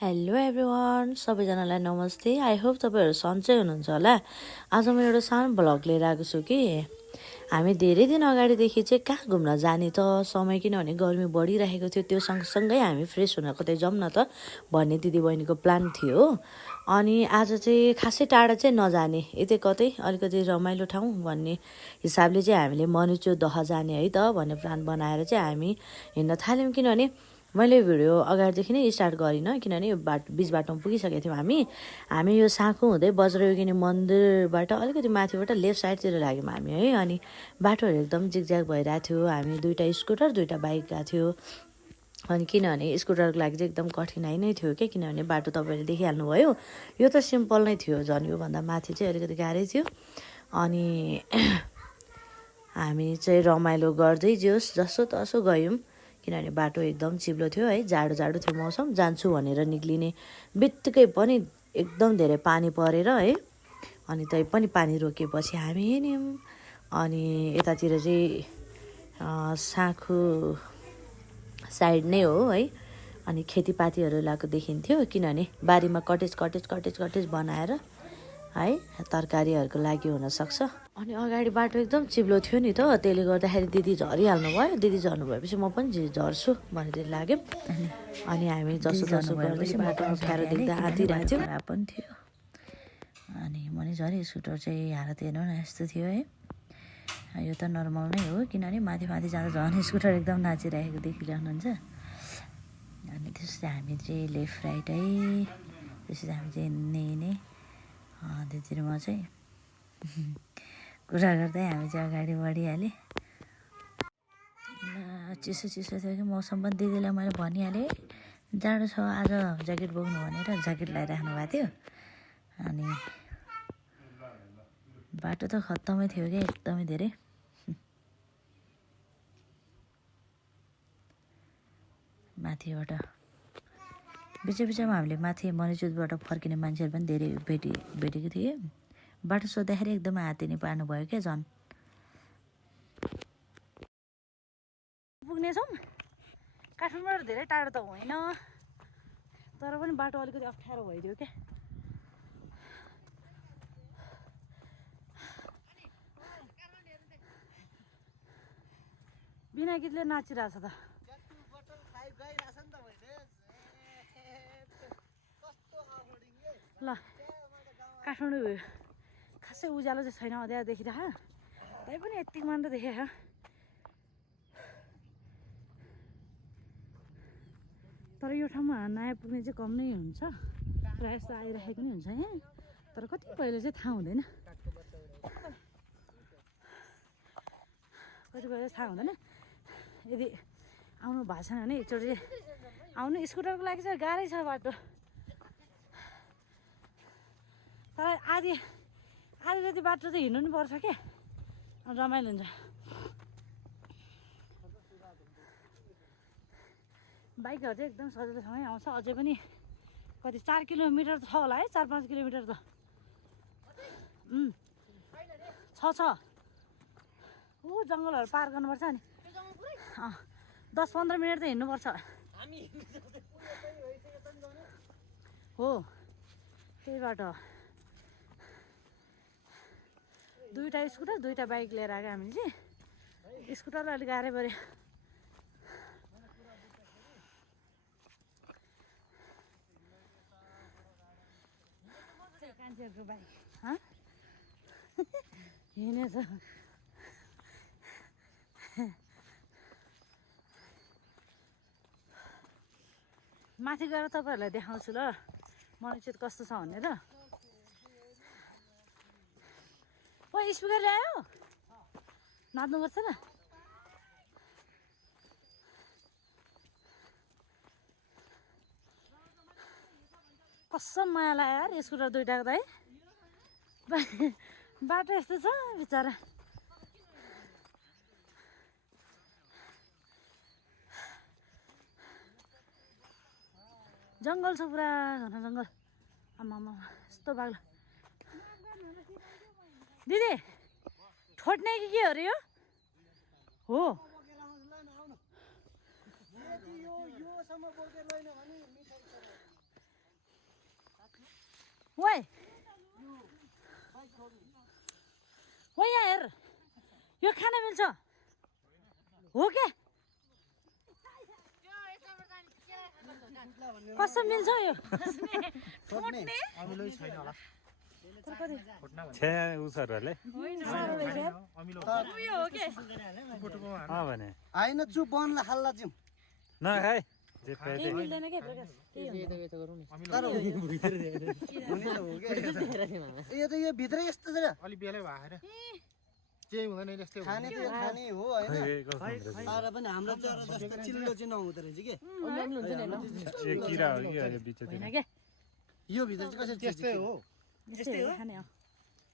Hello everyone, सबैजनालाई नमस्ते। I hope तपाईँहरू सन्चै हुनुहुन्छ होला। आज म एउटा सानो भ्लग लिएर आएको छु कि हामी धेरै दिन अगाडिदेखि चाहिँ कहाँ घुम्न जाने त समय, किनभने गर्मी बढिरहेको थियो, त्यो सँगसँगै हामी फ्रेस हुन कतै जाउँ न त भन्ने दिदीबहिनीको प्लान थियो हो। अनि आज चाहिँ खासै टाढा चाहिँ नजाने, यतै कतै अलिकति रमाइलो ठाउँ भन्ने हिसाबले चाहिँ हामीले मनुचो दह जाने है त भन्ने प्लान बनाएर चाहिँ हामी हिँड्न थाल्यौँ। किनभने मैले भिडियो अगाडिदेखि नै स्टार्ट गरिनँ, किनभने यो बिच बाटोमा पुगिसकेको थियौँ। हामी यो साँखु हुँदै वज्रयोगिनी मन्दिरबाट अलिकति माथिबाट लेफ्ट साइडतिर लाग्यौँ हामी है। अनि बाटोहरू एकदम जिगज्याग भइरहेको थियो। हामी दुईवटा स्कुटर दुईवटा बाइक गएको थियो। अनि किनभने स्कुटरको लागि चाहिँ एकदम कठिनाइ नै थियो क्या, किनभने बाटो तपाईँले देखिहाल्नुभयो, यो त सिम्पल नै थियो, झन् योभन्दा माथि चाहिँ अलिकति गाह्रै थियो। अनि हामी चाहिँ रमाइलो गर्दै जसो तसो गयौँ, किनभने बाटो एकदम चिप्लो थियो है, जाडो थियो मौसम। जान्छु भनेर निक्लिने बित्तिकै पनि एकदम धेरै पानी परेर है, अनि तै पनि पानी रोकिएपछि हामी हिँड्यौँ। अनि यतातिर चाहिँ साँखु साइड नै हो है। अनि खेतीपातीहरू लगाएको देखिन्थ्यो, किनभने बारीमा कटेज बनाएर है तरकारीहरूको लागि हुनसक्छ। अनि अगाडि बाटो एकदम चिप्लो थियो नि त, त्यसले गर्दाखेरि दिदी झरिहाल्नु भयो। दिदी झर्नु भएपछि म पनि झर्छु भनेर लाग्यो। अनि हामी जसो तसो गरेपछि बाटो अप्ठ्यारो देख्दा आँतिरहेको थियो पनि थियो। अनि मैले झरे स्कुटर चाहिँ हालत हेर्नु न यस्तो थियो है। यो त नर्मल नै हो, किनभने माथि जाँदा झन् स्कुटर एकदम नाचिरहेको देखिरहनुहुन्छ। अनि त्यसपछि हामी चाहिँ लेफ्ट राइट है, त्यसपछि हामी चाहिँ हिँड्ने त्यतिर म चाहिँ कुरा गर्दै हामी चाहिँ अगाडि बढिहालेँ। चिसो थियो कि मौसम पनि। दिदीलाई मैले भनिहालेँ जाडो छ आज, ज्याकेट बोक्नु भनेर ज्याकेट लगाइराख्नु भएको थियो। अनि बाटो त खत्तमै थियो क्या, एकदमै धेरै। माथिबाट बिचमा हामीले माथि मणिजुदबाट फर्किने मान्छेहरू पनि धेरै भेटेको थिएँ। बाटो सोद्धाखेरि एकदमै हात्तिने पार्नुभयो क्या झन्। पुग्नेछौँ काठमाडौँबाट धेरै टाढो त होइन, तर पनि बाटो अलिकति अप्ठ्यारो भइदियो क्या। बिना गीतले नाचिरहेछ त। ल काठमाडौँ खासै उज्यालो चाहिँ छैन, अँध्यारो देखिरह, तै पनि यतिको मान त देखेँ। तर यो ठाउँमा नयाँ पुग्ने चाहिँ कम नै हुन्छ, प्रायः जस्तो आइरहेको नै हुन्छ यहाँ। तर कति पहिले चाहिँ थाहा हुँदैन, यदि आउनु भएको छैन भने एकचोटि आउनु। स्कुटरको लागि चाहिँ गाह्रै छ बाटो, तर आधी जति बाटो चाहिँ हिँड्नु नि पर्छ क्या, रमाइलो हुन्छ। बाइकहरू चाहिँ एकदम सजिलोसँगै आउँछ। अझै पनि कति 4 किलोमिटर छ होला है, 4-5 किलोमिटर त छ। ऊ जङ्गलहरू पार गर्नुपर्छ नि, 10-15 मिनट त हिँड्नुपर्छ हो। त्यही बाटो दुईवटा स्कुटर दुईवटा बाइक लिएर आएको हामीले चाहिँ। स्कुटरलाई अलिक गाह्रै पऱ्यो। कान्छेहरूको बाइक हिँडेछ। माथि गएर तपाईँहरूलाई देखाउँछु ल मणिचुद कस्तो छ भनेर। ओ स्पिकर ल्यायो, नाच्नुपर्छ ल। कसम माया लाग्यो यार स्कुटर दुइटाको त है। बाटो यस्तो छ बिचरा। जङ्गल छ पुरा, घना जङ्गल। आमामा यस्तो बाग्लो। दिदी ठोट्ने कि के हो रे यो? हो ओए ओ यहाँ हेर यो खान मिल्छ हो के कसम मिल्छ यो होइन चुप बनला खाल्ला जिम नखाए मिल्दैन के यो त यो भित्रै यस्तो छ अलि बेलै भएर केही हुँदैन यस्तै खाने त यो खाने हो होइन तर पनि हाम्रो चरा जस्तो चिल्लो चाहिँ नहुँदो रहेछ के किरा हो कि अहिले बिच यो भित्र चाहिँ कसरी त्यस्तै हो यस्तै हो खाने हो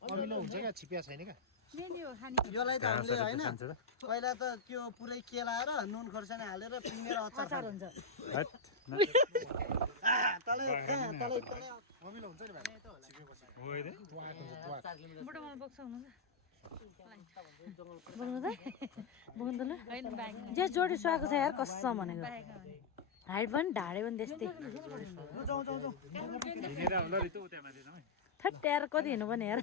अमिलो हुन्छ क्या छिपिया छैन क्या योलाई त हामीले होइन पहिला त त्यो पुरै केलाएर नुन खोर्सानी हालेर पिनेर अचार हुन्छ तलै तलै तलै अमिलो हुन्छ नि भाइ बुढोमा बोक्छ हुनुहुन्छ बोक्नु त ल जे जोडी सुहाएको छ यार कसम भनेको हाइट पनि ढाडे पनि त्यस्तै थट यार कति हिँड्नु पनि यार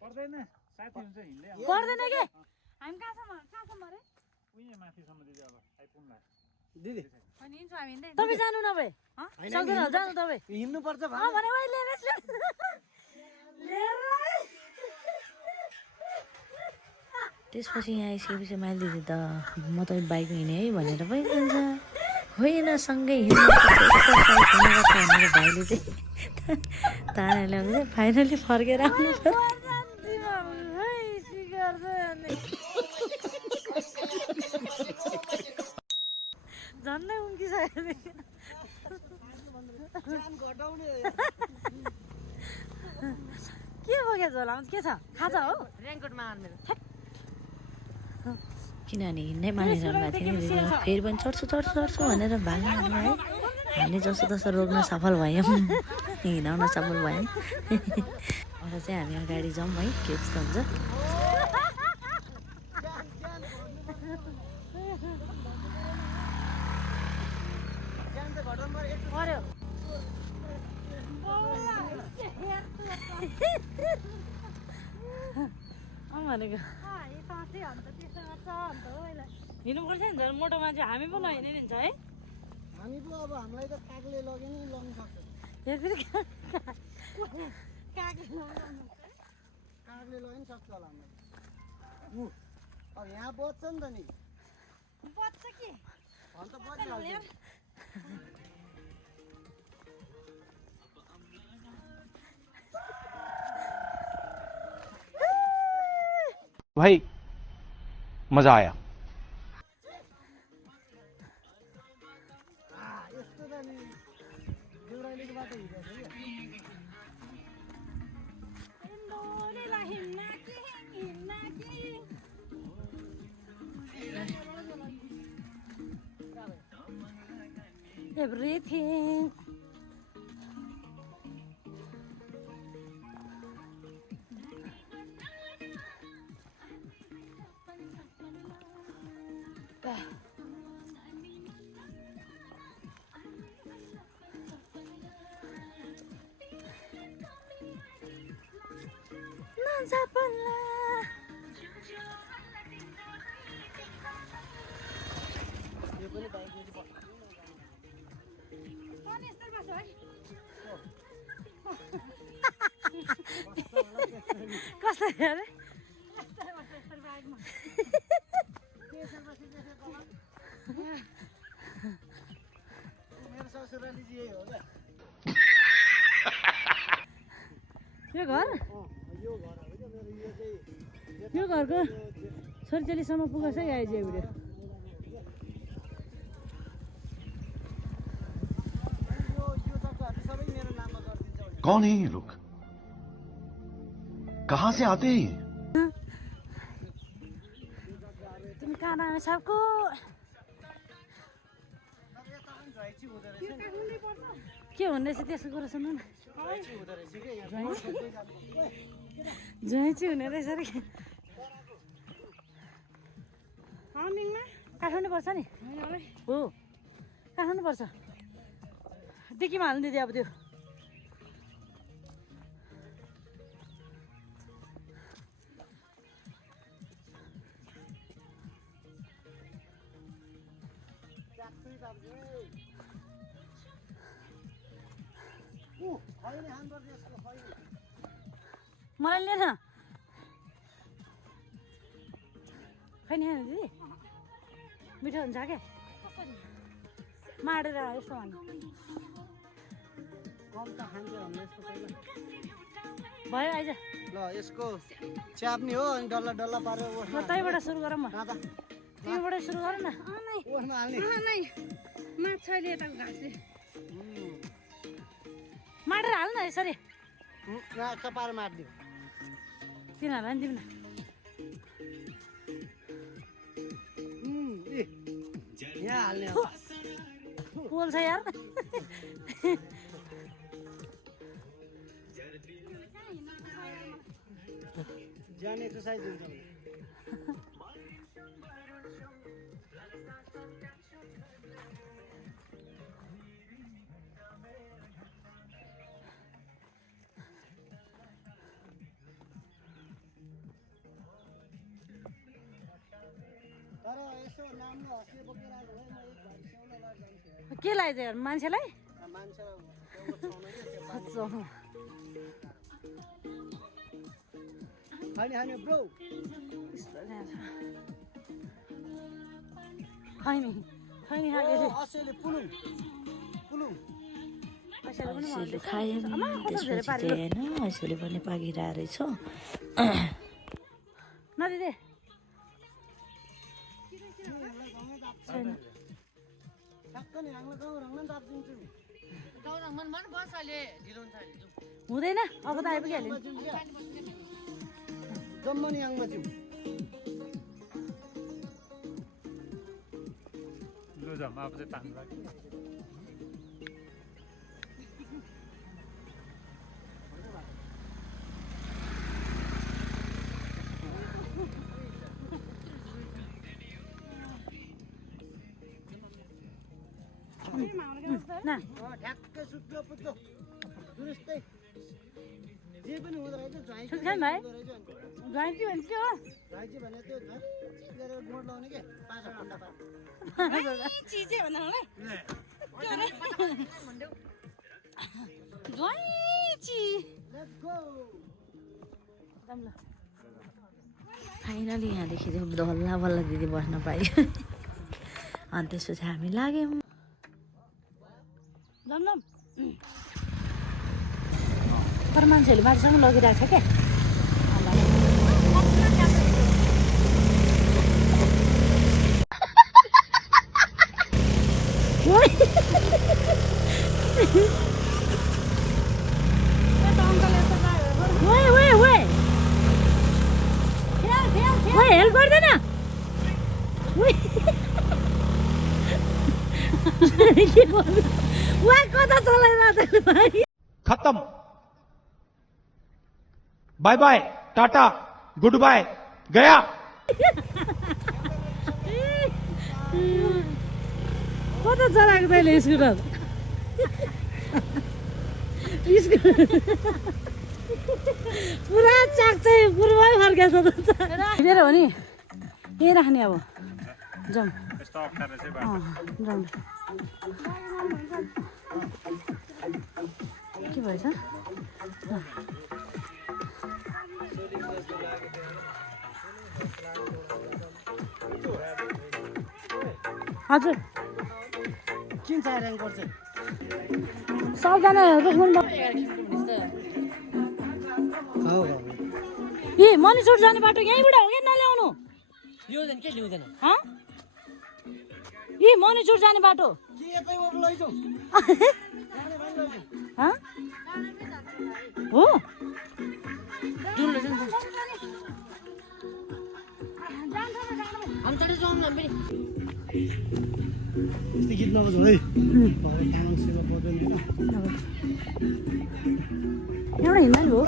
पर्दैन साथी हुन्छ हिँड्दै पर्दैन के हामी कहाँसम्म अरे माथिसम्म दिदी अब आइपुग्ला दिदी तपाईँ जानु नभए सक्दैन होला जानु तपाईँ हिँड्नुपर्छ भने त्यसपछि यहाँ आइसकेपछि माइल दिदी त म त बाइक हिँडेँ है भनेर पनि जान्छ होइन सँगै हिँड्नु भनेर भाइले चाहिँ तारा ल्याउँदै फाइनली फर्केर आउनु झन्डै उम्किसक्यो के बोकेछ होला के छ खाजा हो रेनकोटमा किनभने हिँड्नै मानिरहनु भएको थियो नि फेरि पनि चढ्छु भनेर भाग्नु है हामीले जस्तो तस्तो रोक्न सफल भयौँ हिँडाउन सफल भयौँ अब चाहिँ हामी अगाडि जाउँ है के जस्तो हुन्छ भनेको हिँड्नुपर्छ नि झन् मोटो मान्छे हामी पो नहिँड्ने नि हुन्छ है हामी पो अब हामीलाई त कागले लग्यो नि लग्नु सक्छ कागले लग्यो नि सक्छ होला हामीलाई अब यहाँ बज्छ नि त नि बच्छ के अन्त बजिहाल्छ भाइ मजा आयो यस्तो त नि देउरालीको बाटो हिँडेको Everything. Non sapanla. कसरी अरे मेरो ससुराली चाहिँ यही हो क्या यो घर यो घर हो क्या मेरो यो चाहिँ यो घरको छोरीचेलीसम्म पुगेछ है आइज भिडियो यो जग्गाहरू सबै मेरो नाममा गरिदिन्छ कौन है ये लोग कहाँ से आते हैं ये? तिमी कहाँ नाम सबको के हुँदो रहेछ त्यसको कुरा सुन्नु न झैँची हुने रहेछ अरे काठमाडौँ पर्छ नि हो काट्नुपर्छ डिकीमा हाल्नु दिदी अब त्यो मलाई लिएन खैनी खाने दिदी मिठो हुन्छ क्या माडेर यस्तो भन्नु भयो आइज ल यसको च्याप्ने हो अनि डल्ला डल्ला पारेर ल तैबाट सुरु गरौँ न त्यहीबाट सुरु गर न ओठमा हाल्ने माछाले यता घाँसले माडेर हाल न यसरी चपाएर मारिदियो तिनीहरूलाई नि दिउँ न यहाँ हाल्ने पोल्छ यार ज्यान एक्सर्साइज हुन्छ तर यसो नामले हँसिए बोकेर आएको भए म एक घडी स्याउन लड जान्थेँ के लाग्छ यार मान्छेलाई मान्छे खाने खाने ब्रो खैनी खैनी खाएको असैले पुलुङ पुलुङ ऐसेले खायौँ त्यसपछि चाहिँ होइन ऐसेले पनि पाकिरहेको रहेछ न दिदी ठ्याक्क नि हामीलाई गाउँ रङ्गन दाब दिन्छु नि हुँदैन अब त आइपुगिहाल्यो जम्मा नि आङमा जाउँ लु जाऊँ अब चाहिँ तान्नु लाग्यो न ठ्याक्कै सुत्लो पुत्लो दुरुस्तै जे पनि हुँदो रहेछ झ्वाइँ सुत्खान भाइ घाइती भने के हो घाइँची भने त्यो गरेर मोड लाउने के 5 घन्टा बाद चिजे भन्दा मलाई लेट्स गो फाइनली यहाँदेखि चाहिँ बल्ल बल्ल दिदी बस्न पायो अनि त्यसपछि हामी लाग्यौँ जमजम तर मान्छेहरूले माथिसँग लगिरहेको छ क्या हेल्प गर्दैन कता चलाइरहेको खत्म bye bye tata good bye गया कता चलाएको तैँले स्कुटर पुरा चाक चाहिँ पूर्वै फर्केछ त हो नि यहीँ राख्ने अब जाउँ यस्तो अप्ठ्यारो चाहिँ बाटो जाउँ के भएछ हजुर किन चाहिएर गर्छ सबजना रोक्नु हो ए मनिसोट जाने बाटो यहीँबाट हो क्या नल्याउनु ल्याउँदैन के ल्याउँदैन ए मनिसोट जाने बाटो के यतैमा लैजाउँ हो यस्तो गीत नबजाउ है तामाङ सेवा बजाउने एउटा हिँड्दा नि हो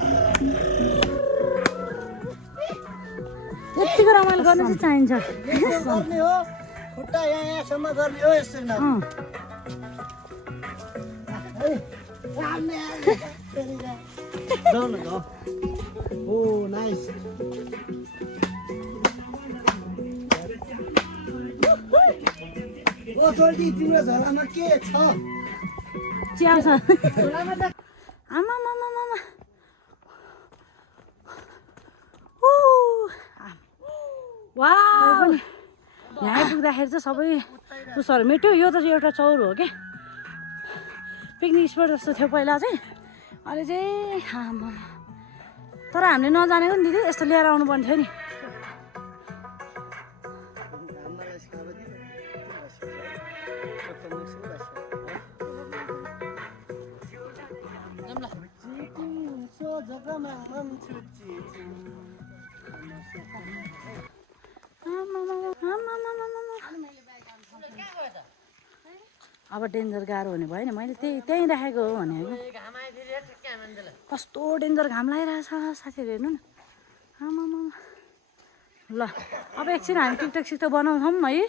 यतिको रमाइलो गर्न चाहिँ चाहिन्छ गर्ने हो खुट्टा यहाँसम्म गर्ने हो यसरी जाऊ न जाऊ ओ नाइस ओ छोरी तिम्रो झोलामा के छ च्याउ छ आमा मामा मामा वाउ यहाँ आइपुग्दाखेरि चाहिँ सबै उसहरू मेट्यो यो त एउटा चौर हो क्या पिकनिक स्पट जस्तो थियो पहिला चाहिँ अहिले चाहिँ आमा तर हामीले नजानेको नि दिदी यस्तो लिएर आउनु पर्ने थियो नि अब डेन्जर गाह्रो हुने भयो नि मैले त्यहीँ राखेको हो भनेको कस्तो डेन्जर घाम लागिरहेछ साथीहरू हेर्नु न आमामा ल अब एकछिन हामी टिकटक सिकटक बनाउँछौँ है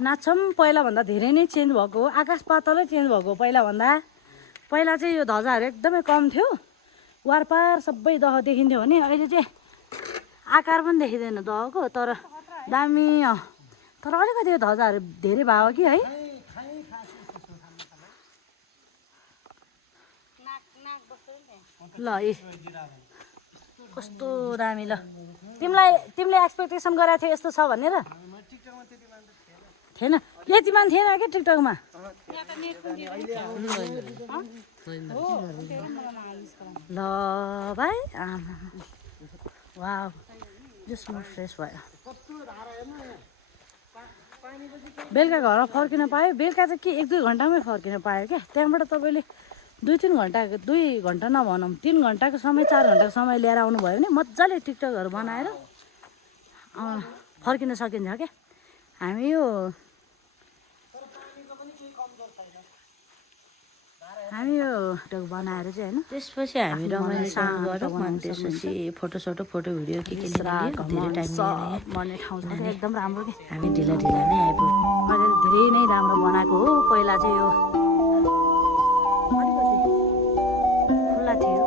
नाच्छौँ पहिलाभन्दा धेरै नै चेन्ज भएको हो आकाश पातलै चेन्ज भएको हो पहिला चाहिँ यो ध्वजाहरू एकदमै कम थियो वारपार सबै दह देखिन्थ्यो भने अहिले चाहिँ आकार पनि देखिँदैन दहको तर दामी तर अलिकति यो ध्वजाहरू धेरै भयो कि है ल कस्तो दामी ल तिमीले एक्सपेक्टेसन गरेको थियो यस्तो छ भनेर थिएन यतिमान थिएन क्या टिकटकमा ल भाइ आमा वाउ जस्ट म फ्रेस भयो बेलुका घरमा फर्किन पायो बेलुका चाहिँ के 1-2 घन्टामै फर्किन पायो क्या त्यहाँबाट तपाईँले 2-3 घन्टा नभनौँ 3 घन्टाको समय 4 घन्टाको समय लिएर आउनुभयो भने मजाले टिकटकहरू बनाएर फर्किन सकिन्छ क्या हामी यो टिकटक बनाएर चाहिँ होइन त्यसपछि हामी रमाइलो गरौँ अनि त्यसपछि फोटो भिडियो के लियो धेरै टाइम भन्ने ठाउँ छ एकदम राम्रो कि हामी ढिला नै आइपुग्यौँ अहिले धेरै नै राम्रो बनाएको हो पहिला चाहिँ यो अलिकति खुल्ला थियो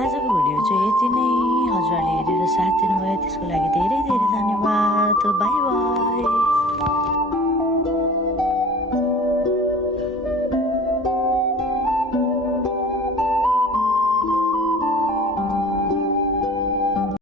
आजको भिडियो चाहिँ यति नै हजुरहरूले हेरेर साथ दिनुभयो त्यसको लागि धेरै धेरै धन्यवाद बाई बाई